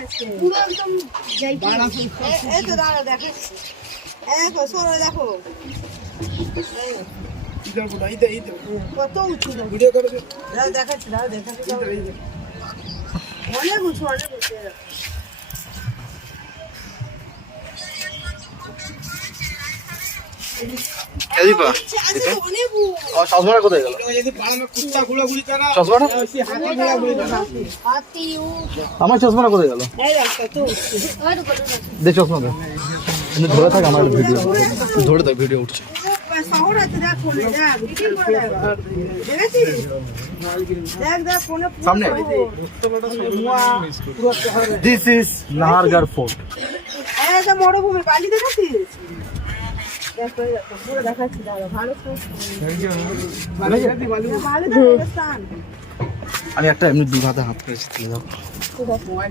আছে পুরো একদম এই তো দাঁড়া দেখাচ্ছি দেখো সরো দেখো কত উঁচু ভিডিও করে দেখাচ্ছি অনেক উঁচু চশমাটা কোথায় গেল? আমার চশমাটা কোথায় গেল? দেখ চশমা দে, ধরে থাক, আমার ভিডিও ধরে থাক, ভিডিও উঠছে। শহর আছে দেখ ফোনে দেখ ফোনে সামনে দিস ইজ নাহারগড় ফোর্ট। এটা মরুভূমি বালি দেখাচ্ছিস পুরো দেখাচ্ছি দাঁড়া ভালো আমি একটা এমনি দু হাতে হাত পেয়েছি।